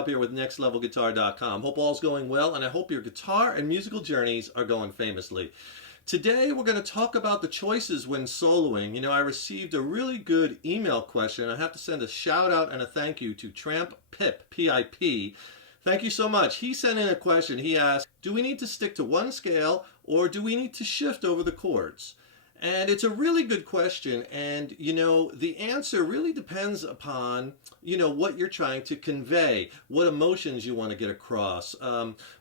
Taub here with NextLevelGuitar.com. Hope all's going well, and I hope your guitar and musical journeys are going famously. Today we're going to talk about the choices when soloing. You know, I received a really good email question. I have to send a shout out and a thank you to Tramp Pip, P-I-P. Thank you so much. He sent in a question. He asked, do we need to stick to one scale or do we need to shift over the chords? And it's a really good question, and you know, the answer really depends upon, you know, what you're trying to convey, what emotions you want to get across,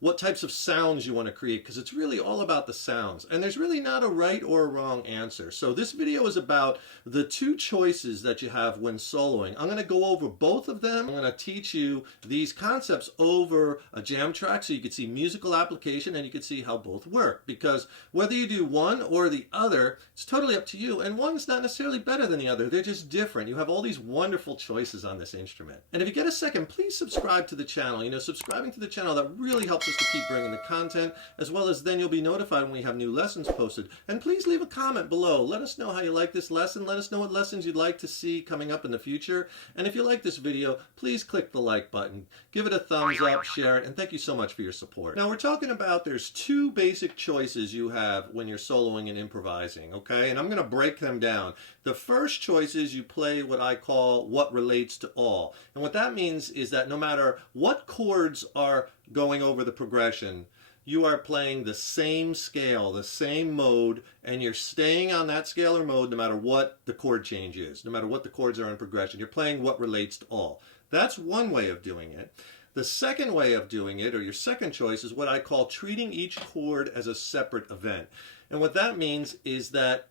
what types of sounds you want to create, because it's really all about the sounds. And there's really not a right or a wrong answer. So this video is about the two choices that you have when soloing. I'm going to go over both of them. I'm going to teach you these concepts over a jam track so you can see musical application and you can see how both work. Because whether you do one or the other, it's totally up to you, and one's not necessarily better than the other. They're just different. You have all these wonderful choices on this instrument. And if you get a second, please subscribe to the channel. You know, subscribing to the channel, that really helps us to keep bringing the content, as well as then you'll be notified when we have new lessons posted. And please leave a comment below. Let us know how you like this lesson. Let us know what lessons you'd like to see coming up in the future. And if you like this video, please click the like button. Give it a thumbs up, share it, and thank you so much for your support. Now we're talking about there's two basic choices you have when you're soloing and improvising. Okay, and I'm going to break them down. The first choice is you play what I call what relates to all. And what that means is that no matter what chords are going over the progression, you are playing the same scale, the same mode, and you're staying on that scale or mode no matter what the chord change is, no matter what the chords are in progression. You're playing what relates to all. That's one way of doing it. The second way of doing it, or your second choice, is what I call treating each chord as a separate event. And what that means is that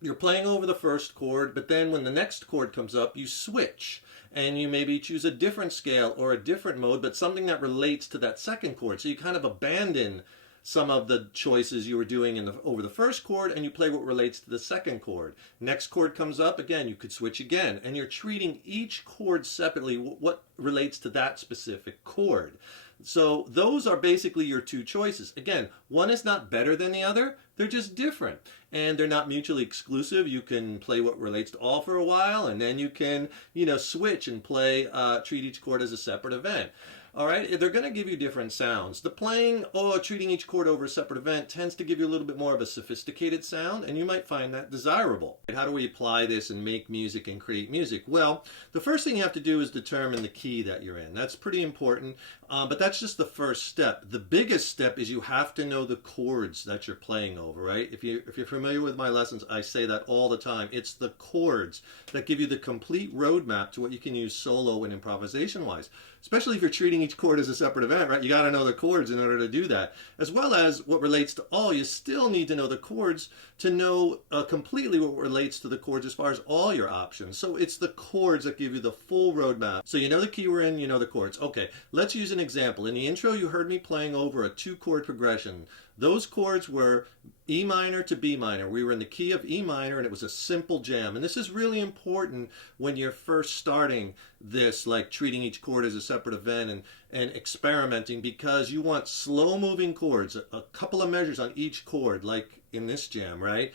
you're playing over the first chord, but then when the next chord comes up, you switch. And you maybe choose a different scale or a different mode, but something that relates to that second chord. So you kind of abandon some of the choices you were doing over the first chord, and you play what relates to the second chord. Next chord comes up, again, you could switch again. And you're treating each chord separately, what relates to that specific chord. So those are basically your two choices. Again, one is not better than the other. They're just different. And they're not mutually exclusive. You can play what relates to all for a while, and then you can, you know, switch and play, treat each chord as a separate event. All right, they're going to give you different sounds. The playing or treating each chord over a separate event tends to give you a little bit more of a sophisticated sound, and you might find that desirable. How do we apply this and make music and create music? Well, the first thing you have to do is determine the key that you're in. That's pretty important, but that's just the first step. The biggest step is you have to know the chords that you're playing over, right? If you're familiar with my lessons, I say that all the time. It's the chords that give you the complete roadmap to what you can use solo and improvisation-wise. Especially if you're treating each chord as a separate event, right? You got to know the chords in order to do that. As well as what relates to all, you still need to know the chords to know completely what relates to the chords as far as all your options. So it's the chords that give you the full roadmap. So you know the key we're in, you know the chords. Okay, let's use an example. In the intro, you heard me playing over a 2-chord progression. Those chords were E minor to B minor. We were in the key of E minor, and it was a simple jam. And this is really important when you're first starting this, like treating each chord as a separate event and experimenting, because you want slow-moving chords, a couple of measures on each chord, like in this jam, right?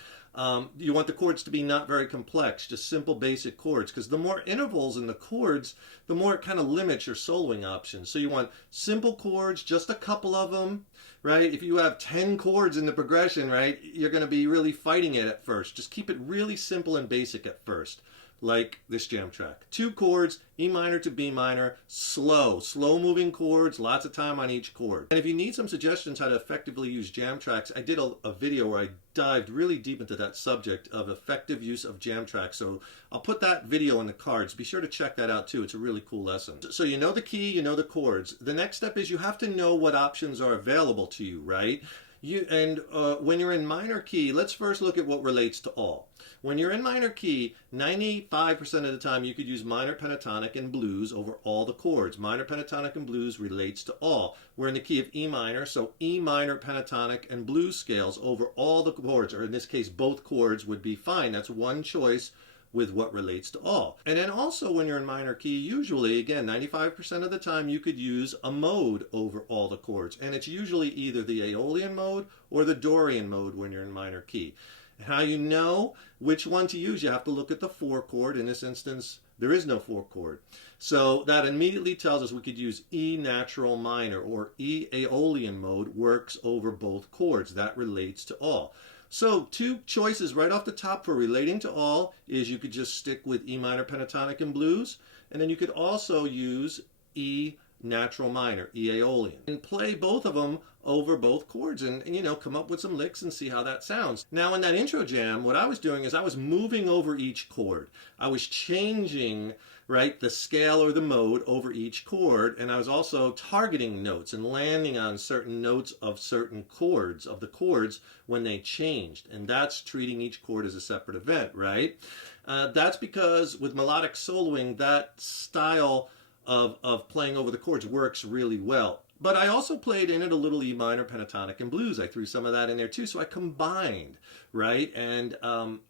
You want the chords to be not very complex, just simple basic chords, because the more intervals in the chords, the more it kind of limits your soloing options. So you want simple chords, just a couple of them, right? If you have 10 chords in the progression, right, you're going to be really fighting it at first. Just keep it really simple and basic at first, like this jam track. 2 chords, E minor to B minor, slow moving chords, lots of time on each chord. And if you need some suggestions how to effectively use jam tracks, I did a video where I dived really deep into that subject of effective use of jam tracks. So I'll put that video in the cards. Be sure to check that out too. It's a really cool lesson. So you know the key, you know the chords. The next step is you have to know what options are available to you, right? When you're in minor key, let's first look at what relates to all. When you're in minor key, 95% of the time you could use minor pentatonic and blues over all the chords. Minor pentatonic and blues relates to all. We're in the key of E minor, so E minor pentatonic and blues scales over all the chords, or in this case both chords would be fine. That's one choice with what relates to all. And then also when you're in minor key, usually, again, 95% of the time you could use a mode over all the chords. And it's usually either the Aeolian mode or the Dorian mode when you're in minor key. How you know which one to use, you have to look at the 4 chord, in this instance There is no fourth chord. So that immediately tells us we could use E natural minor, or E Aeolian mode works over both chords. That relates to all. So two choices right off the top for relating to all is you could just stick with E minor pentatonic and blues, and then you could also use E natural minor, E Aeolian, and play both of them over both chords and you know, come up with some licks and see how that sounds. Now in that intro jam, what I was doing is I was moving over each chord. I was changing, right, the scale or the mode over each chord, and I was also targeting notes and landing on certain notes of certain chords, of the chords when they changed, and that's treating each chord as a separate event, right? That's because with melodic soloing, that style of playing over the chords works really well. But I also played in it a little E minor pentatonic and blues. I threw some of that in there too, so I combined, right? And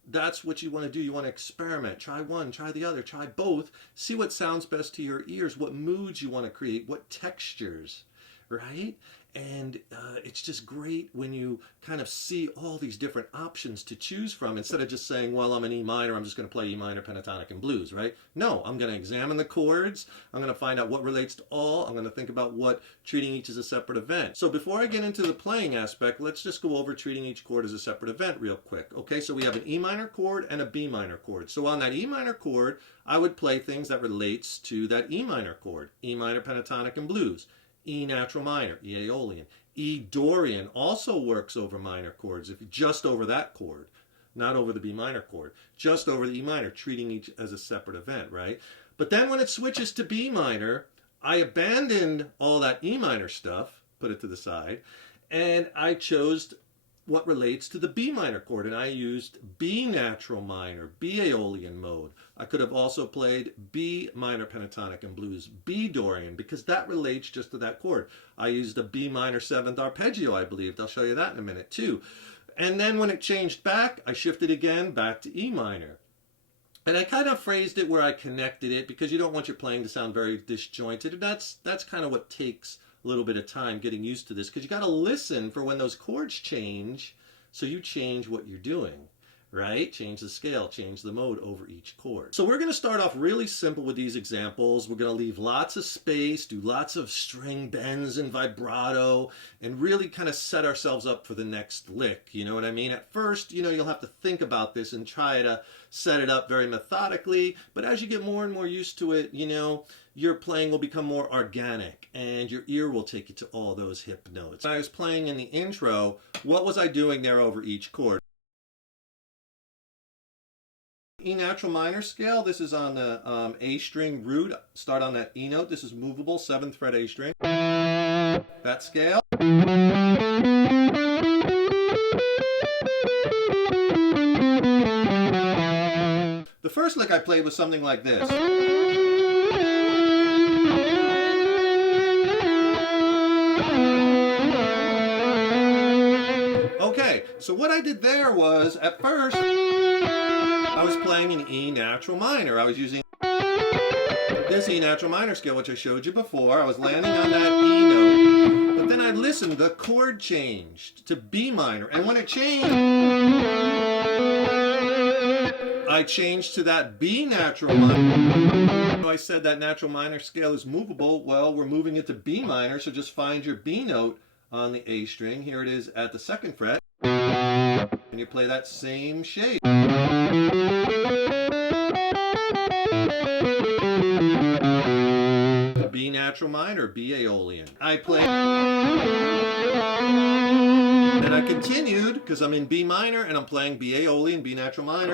that's what you want to do. You want to experiment. Try one, try the other, try both. See what sounds best to your ears, what moods you want to create, what textures, right? And it's just great when you kind of see all these different options to choose from instead of just saying, well, I'm an E minor, I'm just going to play E minor pentatonic and blues, right? No, I'm going to examine the chords. I'm going to find out what relates to all. I'm going to think about what treating each as a separate event. So before I get into the playing aspect, let's just go over treating each chord as a separate event real quick. Okay, so we have an E minor chord and a B minor chord. So on that E minor chord, I would play things that relates to that E minor chord, E minor pentatonic and blues. E natural minor, E Aeolian. E Dorian also works over minor chords, if just over that chord, not over the B minor chord, just over the E minor, treating each as a separate event, right? But then when it switches to B minor, I abandoned all that E minor stuff, put it to the side, and I chose what relates to the B minor chord, and I used B natural minor, B Aeolian mode. I could have also played B minor pentatonic and blues, B Dorian, because that relates just to that chord. I used a B minor 7th arpeggio, I believe. I'll show you that in a minute too. And then when it changed back, I shifted again back to E minor. And I kind of phrased it where I connected it, because you don't want your playing to sound very disjointed. And that's kind of what takes a little bit of time getting used to this, because you got to listen for when those chords change, so you change what you're doing, right? Change the scale, change the mode over each chord. So we're going to start off really simple with these examples. We're going to leave lots of space, do lots of string bends and vibrato, and really kind of set ourselves up for the next lick, you know what I mean? At first, you know, you'll have to think about this and try to set it up very methodically, but as you get more and more used to it, you know, your playing will become more organic and your ear will take you to all those hip notes. When I was playing in the intro, what was I doing there over each chord? E natural minor scale, this is on the A string root. Start on that E note. This is movable, 7th fret A string. That scale. The first lick I played was something like this. Okay, so what I did there was, at first, I was playing an E natural minor. I was using this E natural minor scale, which I showed you before. I was landing on that E note. But then I listened, the chord changed to B minor. And when it changed, I changed to that B natural minor. So I said that natural minor scale is movable. Well, we're moving it to B minor, so just find your B note on the A string. Here it is at the 2nd fret. And you play that same shape. B natural minor, B Aeolian. I play, and I continued because I'm in B minor and I'm playing B Aeolian, B natural minor.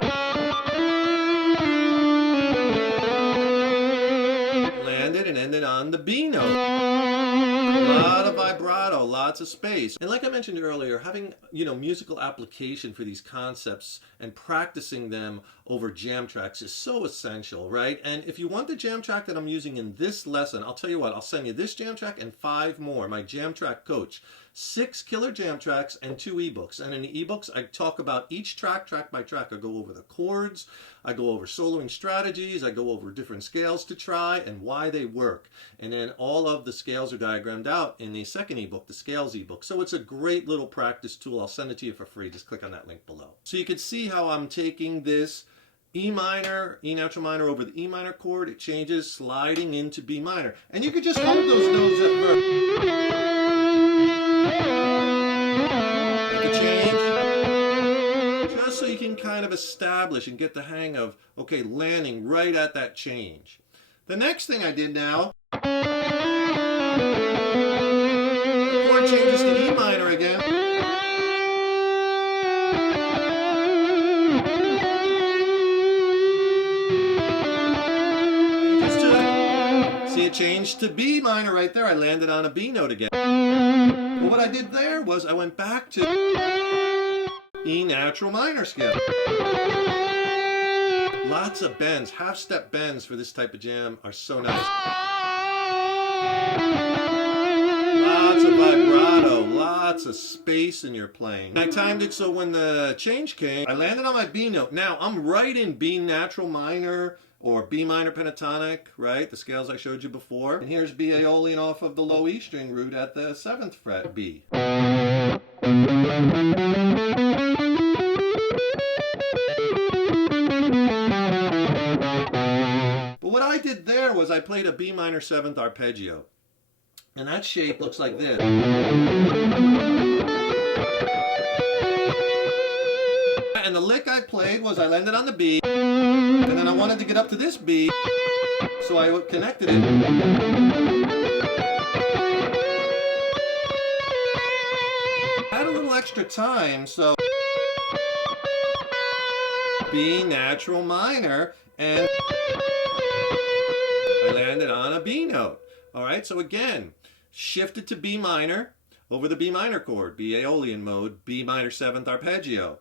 Landed and ended on the B note. A lot of vibrato, lots of space. And like I mentioned earlier, having, you know, musical application for these concepts and practicing them over jam tracks is so essential, right? And if you want the jam track that I'm using in this lesson, I'll tell you what, I'll send you this jam track and 5 more, my jam track coach. 6 killer jam tracks and 2 ebooks. And in the ebooks, I talk about each track, track by track. I go over the chords, I go over soloing strategies, I go over different scales to try and why they work. And then all of the scales are diagrammed out in the second ebook, the scales ebook. So it's a great little practice tool. I'll send it to you for free. Just click on that link below. So you can see how I'm taking this E minor, E natural minor over the E minor chord, it changes sliding into B minor. And you could just hold those notes at first. The change, just so you can kind of establish and get the hang of, okay, landing right at that change. The next thing I did now, the chord changes to E minor again. See, it changed to B minor right there. I landed on a B note again. But what I did there was I went back to E natural minor scale. Lots of bends, half-step bends for this type of jam are so nice. Lots of vibrato, lots of space in your playing. I timed it so when the change came, I landed on my B note. Now, I'm right in B natural minor or B minor pentatonic, right? The scales I showed you before. And here's B Aeolian off of the low E string root at the 7th fret B. But what I did there was I played a B minor 7th arpeggio. And that shape looks like this. And the lick I played was I landed on the B, and then I wanted to get up to this B, so I connected it. I had a little extra time, so B natural minor, and I landed on a B note. All right, so again, shifted to B minor over the B minor chord, B Aeolian mode, B minor 7th arpeggio.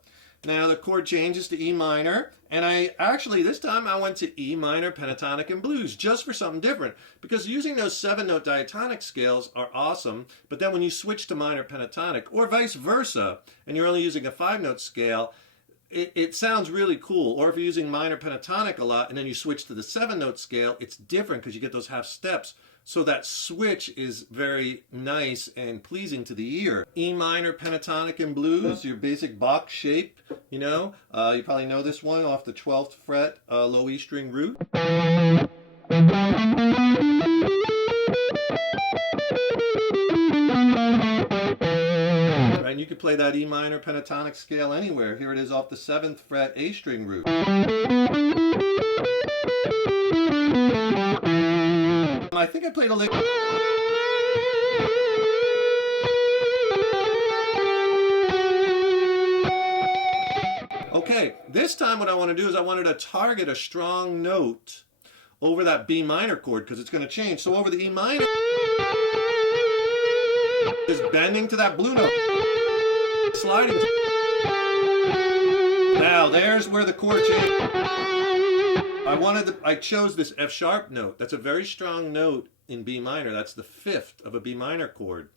Now the chord changes to E minor, and this time I went to E minor pentatonic and blues just for something different, because using those 7-note diatonic scales are awesome, but then when you switch to minor pentatonic or vice versa and you're only using a 5-note scale, it sounds really cool. Or if you're using minor pentatonic a lot and then you switch to the 7-note scale, it's different because you get those half steps. So that switch is very nice and pleasing to the ear. E minor pentatonic and blues, your basic box shape, you know. You probably know this one off the 12th fret low E string root. Right, and you could play that E minor pentatonic scale anywhere. Here it is off the 7th fret A string root. I think I played a lick. Okay, this time what I want to do is I wanted to target a strong note over that B minor chord because it's going to change. So over the E minor, just bending to that blue note, sliding. Now there's where the chord changes. I chose this F sharp note. That's a very strong note in B minor. That's the 5th of a B minor chord.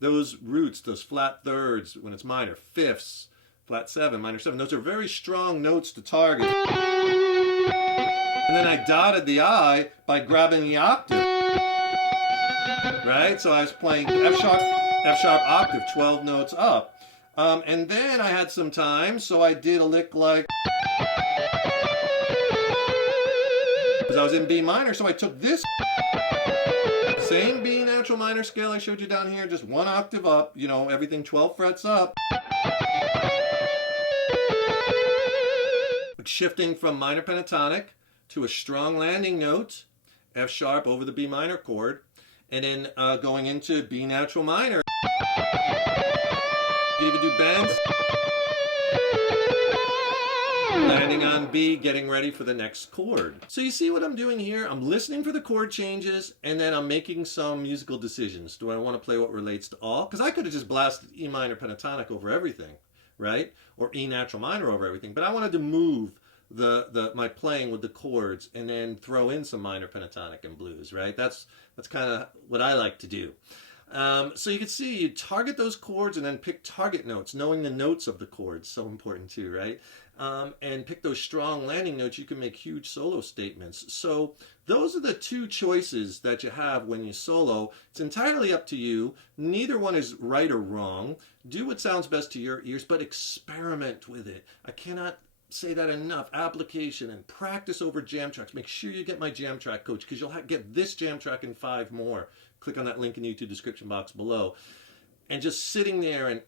Those roots, those flat thirds when it's minor, 5ths, flat 7, minor 7, those are very strong notes to target. And then I dotted the I by grabbing the octave. Right? So I was playing F sharp octave, 12 notes up. And then I had some time, so I did a lick like... I was in B minor, so I took this same B natural minor scale I showed you down here, just 1 octave up, you know, everything 12 frets up. Shifting from minor pentatonic to a strong landing note, F sharp over the B minor chord, and then going into B natural minor. You even do bends. Landing on B, getting ready for the next chord. So you see what I'm doing here? I'm listening for the chord changes, and then I'm making some musical decisions. Do I want to play what relates to all? Because I could have just blasted E minor pentatonic over everything, right? Or E natural minor over everything. But I wanted to move my playing with the chords and then throw in some minor pentatonic and blues, right? That's kind of what I like to do. So you can see you target those chords and then pick target notes, knowing the notes of the chords, so important too, right? And pick those strong landing notes. You can make huge solo statements. So those are the two choices that you have when you solo. It's entirely up to you. Neither one is right or wrong. Do what sounds best to your ears, but experiment with it. I cannot say that enough. Application and practice over jam tracks. Make sure you get my jam track coach, because you'll get this jam track and 5 more. Click on that link in the YouTube description box below. And just sitting there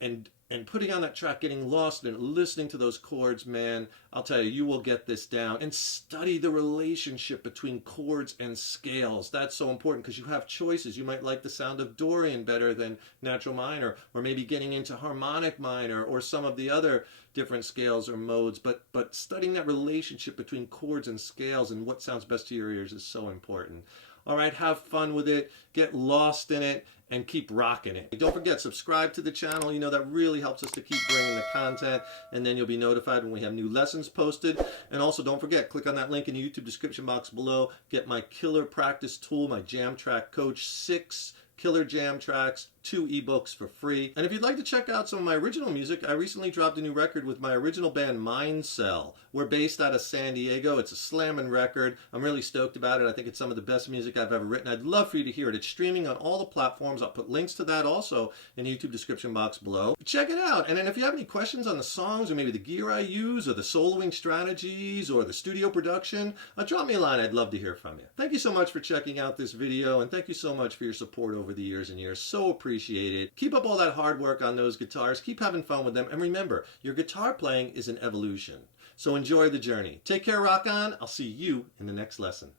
and putting on that track, getting lost in it, listening to those chords, man, I'll tell you, you will get this down. And study the relationship between chords and scales. That's so important, because you have choices. You might like the sound of Dorian better than natural minor, or maybe getting into harmonic minor, or some of the other different scales or modes. But studying that relationship between chords and scales and what sounds best to your ears is so important. All right, have fun with it, get lost in it, and keep rocking it. Don't forget, subscribe to the channel. You know, that really helps us to keep bringing the content, and then you'll be notified when we have new lessons posted. And also, don't forget, click on that link in the YouTube description box below. Get my killer practice tool, my Jam Track Coach, 6 killer jam tracks, 2 ebooks for free. And if you'd like to check out some of my original music, I recently dropped a new record with my original band Mind Cell. We're based out of San Diego. It's a slammin' record. I'm really stoked about it. I think it's some of the best music I've ever written. I'd love for you to hear it. It's streaming on all the platforms. I'll put links to that also in the YouTube description box below. Check it out. And then if you have any questions on the songs, or maybe the gear I use, or the soloing strategies, or the studio production, drop me a line. I'd love to hear from you. Thank you so much for checking out this video, and thank you so much for your support over the years and years. So appreciate it. Keep up all that hard work on those guitars. Keep having fun with them. And remember, your guitar playing is an evolution. So enjoy the journey. Take care, Rock On. I'll see you in the next lesson.